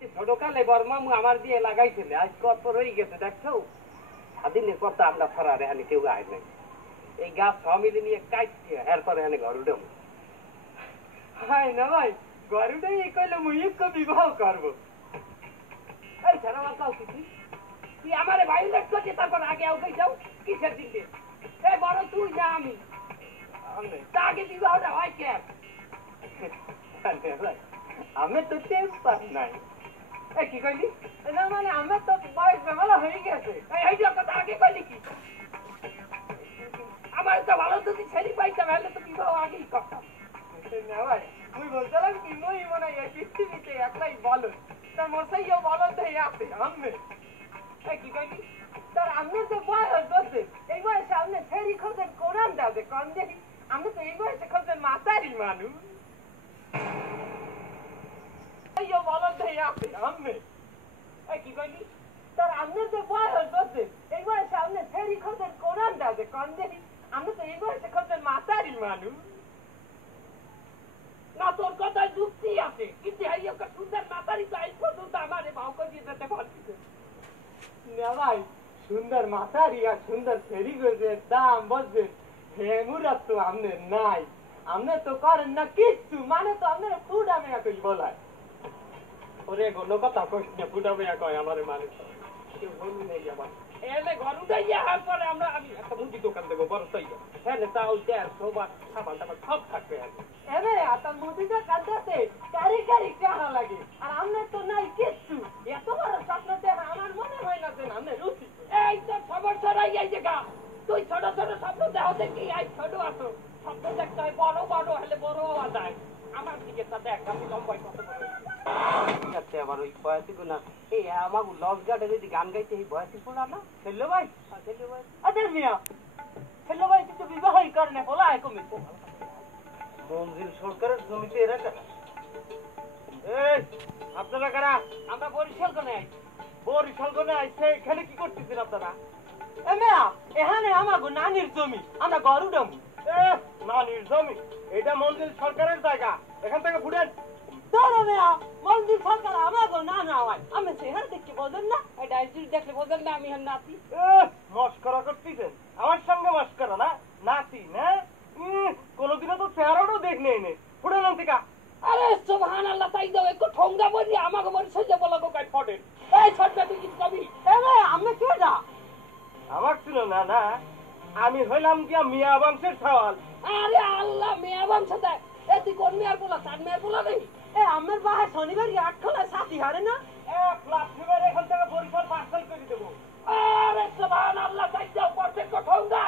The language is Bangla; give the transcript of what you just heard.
ছোটকালে বর্মামু আমার দিয়ে লাগাইছিল, আজ কত রয়ে গেছে দেখছো। স্বাধীনের কথা আমরা ফরারে হানি কেউ আয় নাই। এই গাছ সমিলে নিয়ে কাটছি, এরপরে হানি ঘর উঠে। হাই না ভাই, ঘর উঠে কইলে মুই বিবাহ করবো। এই ছাড়া আমার কাউ কিছু তুই আমার ভাইলেট করছে, তারপর আগে আগে যাও কিসের দিকে? এই বড় তুই না আমি, আগে বিবাহটা হয় কেন? আমি তো টেম্পার নাই। কি কইলি? না মানে আমার তো বয়স বেমালা হয়ে গেছে। এই কথা আগে কইলি কি? আমার তো ভালো যদি ছেলে পাইতাম তাহলে তো বিবাহ আগেই করতাম। না ভাই, তুই বলছিলাম কি নই মনে হয় পৃথিবীতে একলাই বলো, তার মশাইও বলো তো আছে আমি। কি কইলি? তার আমি তো বয়স বলছে, এই বয়সে আপনি ফেরি খোঁজেন কোরআন যাবে কন দেখি। আমি তো এই বয়সে খোঁজেন মাতারি মানুষ। বলো তো আছে আমি। কি কইলি? তার আমি তো বয়স বলছে, এই বয়সে আপনি ফেরি খোঁজেন কোরআন যাবে কন দেখি। আমি তো এই বয়সে খোঁজেন মাতারি মানুষ। না তোর কথায় যুক্তি আছে, কিন্তু এই সুন্দর মাতারি তো আজ পর্যন্ত আমার ভাও করে যেতে পারছে না ভাই। সুন্দর মাতারি আর সুন্দর ফেরি গেছে দাম বলছে হেমুরা তো আমাদের নাই। আপনি তো করেন না কিচ্ছু, মানে তো আপনার ফুডা মেয়া কই বলায়। ওরে কোনো কথা কইস না, ফুডা মেয়া কয় আমার মানে কেউ বলবি নাই আমার। এলে ঘর উঠাইয়া আর পরে আমরা আমি একটা মুদি দোকান দেবো বড় তৈরি। হ্যাঁ তাও দেয় সবার সাবান টাবান সব থাকবে। এরে আপনার মুদিটা কাঁদাতে কারি কারি টাকা লাগে, আর আপনার তো নাই কিচ্ছু। এত বড় স্বপ্ন দেখা আমার মনে হয় না যে আপনার রুচি। এই তো খবর ছড়াই এই জায়গা, তুই ছোট ছোট স্বপ্ন দেহ দেখি আজ ছোট আছো। স্বপ্ন দেখতে হয় বড় বড় হলে বড় হওয়া যায়। আমার দিকে তা দেখ আমি লম্বাই কত বড় আচ্ছা। আবার ওই বয়সী গুণা এই আমার লস গার্ডে যদি গান গাইতে এই বয়সী পড়া না ফেললো ভাই। ফেললো ভাই আচ্ছা মিয়া, ফেললো ভাই কিন্তু বিবাহই করে না বলা হয় কমিতে। মঞ্জিল সরকারের জমিতে এরা কারা? এই আপনারা কারা? আমরা বরিশাল কোনে আইছি। বরিশাল কোনে আইছে, এখানে কি করতেছেন আপনারা? মেয়া এখানে আমার নানির জমি, আমরা ঘর উঠাম। নানির জমি? এটা মঞ্জিল সরকারের জায়গা, এখান থেকে ফুটেন। মঞ্জিল সরকার আমার না না হয়, আমি সেখানে দেখতে বোঝেন না? এটা দেখলে বোঝেন না আমি নাতি? মস্করা করতেছেন আমার সঙ্গে? মস্করা না, নাতি না? কোনদিনও তো চেহারাটাও দেখ নেই। ফুটে নাম থেকে। আরে সুবহানাল্লাহ, তাই দাও একটু ঠোঙ্গা বলি আমাকে বলি সহ্য বলা কোকাই ফটেন। এই ছোটটা তুই কিছু কবি? আমি কে না আমার ছিল না না, আমি হইলাম গিয়া মিয়া বংশের সওয়াল। আরে আল্লাহ, মিয়া বংশ দেয় এ তুই কোন মেয়ার বলা? চার মেয়ার বলা নেই? আমার বাসায় শনিবার 8 খোলায় সাথী হারে না। লাখ এখান থেকে বরিশাল পার্সেল করে দেবো। আরে সুবহানাল্লাহ, তাই দাও পার্সেল ঠোঙ্গা।